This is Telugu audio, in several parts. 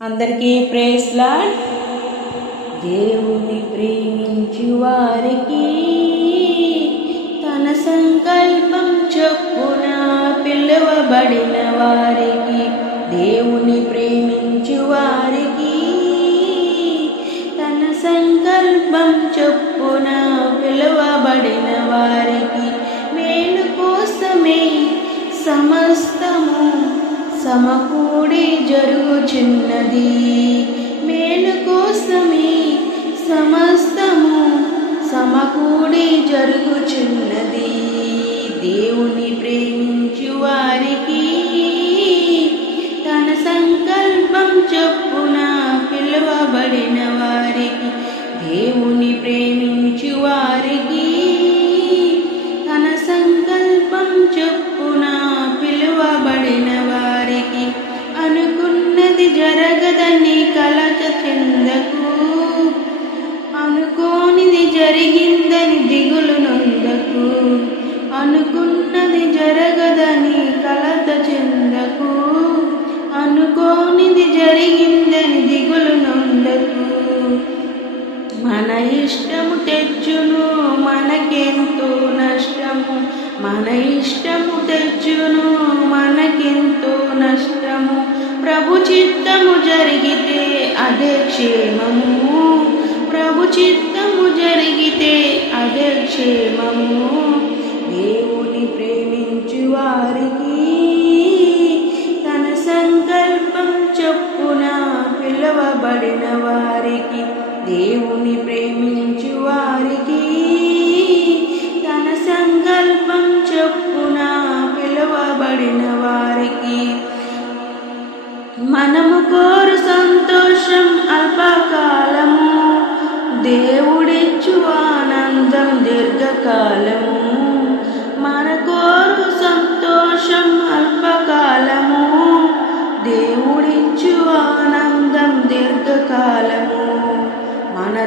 అందరికీ ప్రేస్ లాడ్. దేవుని ప్రేమించు వారికి తన సంకల్పం చొప్పున పిలువబడిన వారికి దేవుని ప్రేమించు వారికి తన సంకల్పం చొప్పున పిలువబడిన వారికి మేలు కోసమే సమస్త సమకూడి జరుగుచున్నది. మేలు కోసమే సమస్తము సమకూడి జరుగుచున్నది. దేవుని ప్రేమించు వారికి తన సంకల్పం చొప్పున పిలువబడిన వారికి దేవుని ప్రేమి జరగదని కలక చెందకు. అనుకోనిది జరిగిందని దిగులు నొందకు. అనుకున్నది జరగదని కలత చెందకు. అనుకోనిది జరిగిందని దిగులు నొందకు. మన ఇష్టము తెచ్చును మనకెంతో నష్టము. మన ఇష్టము తెచ్చు జరిగితే అదే క్షేమము. ప్రభు చిత్తము జరిగితే అదే క్షేమము. దేవుని ప్రేమించ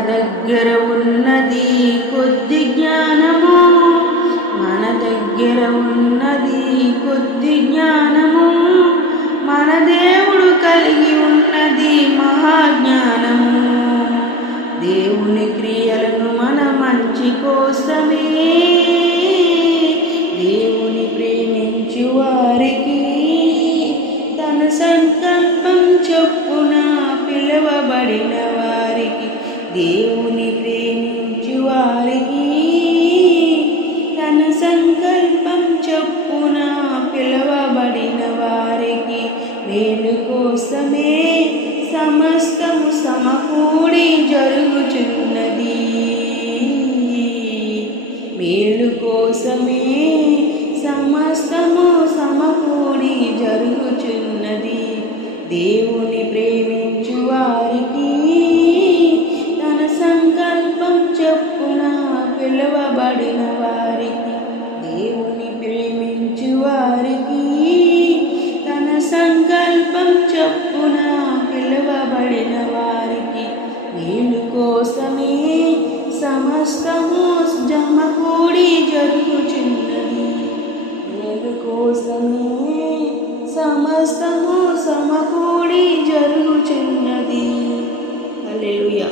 దగ్గర ఉన్నది కొద్ది జ్ఞానము. మన దగ్గర ఉన్నది కొద్ది జ్ఞానము. మన దేవుడు కలిగి ఉన్నది మహాజ్ఞానము. దేవుని క్రియలను మన మంచి కోసమే. దేవుని ప్రేమించు వారికి తన సంకల్పం చొప్పున పిలువబడిన దేవుని ప్రేమించు వారికి తన సంకల్పం చొప్పున పిలవబడిన వారికి నేను కోసమే సమస్తము సమకూడి జరుగుచున్నది. మేలు కోసమే సమస్తము సమకూడి జరుగుచున్నది. దేవుని ప్రేమించువారు సమస్తము జమకూడి జరుగుచున్నది నేను కోసమే సమస్తము సమకూడి జరుగుచున్నది అల్లెలుయా